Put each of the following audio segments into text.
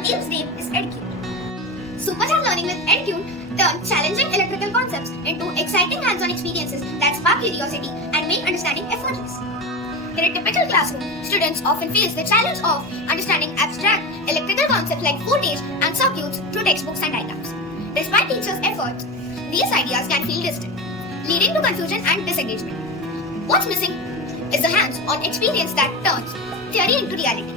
Our team's name is EdCuit. Supercharged learning with EdCuit turns challenging electrical concepts into exciting hands-on experiences that spark curiosity and make understanding effortless. In a typical classroom, students often face the challenge of understanding abstract electrical concepts like voltage and circuits through textbooks and diagrams. Despite teachers' efforts, these ideas can feel distant, leading to confusion and disengagement. What's missing is the hands-on experience that turns theory into reality,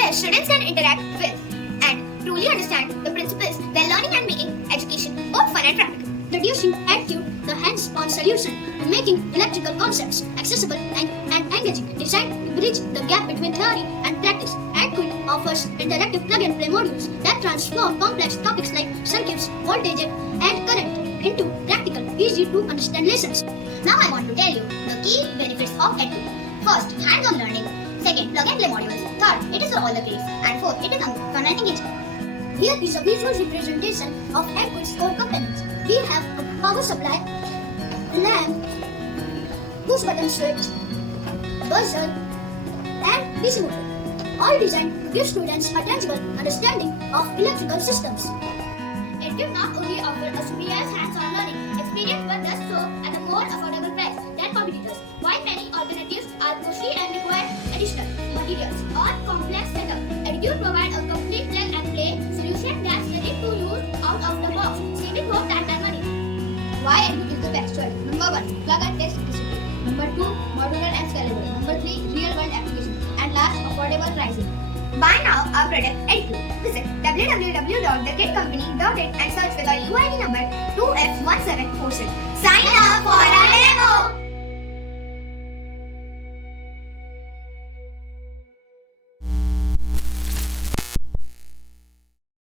where students can interact with and truly understand the principles while learning and making education both fun and practical. Introducing EdCuit, the hands-on solution to making electrical concepts accessible and engaging, designed to bridge the gap between theory and practice. EdCuit offers interactive plug-and-play modules that transform complex topics like circuits, voltage, and current into practical, easy-to-understand lessons. Now I want to tell you the key benefits of EdCuit. First, hands-on learning. Second, plug-and-play modules. Third, it is for all the grades. And fourth, it is fun and engaging. Here is a visual representation of EdCuit's core components. We have a power supply, lamp, push-button switch, buzzer, and DC motor, all designed to give students a tangible understanding of electrical systems. EdCuit not only offers a superior hands-on learning experience but does so at a more affordable price than competitors. While many alternatives are costly and require additional materials or complex setup, EdCuit provides a complete plug-and-play solution that's ready to use out of the box, saving both time and money. Why EdCuit is the best choice? Number 1, plug-and-play simplicity. Number 2, modular and scalable. Number 3, real-world application. And last, affordable pricing. Buy now our product EdCuit. Visit www.thekitcompany.in and search with our UID number 2F1746. Sign up for a demo!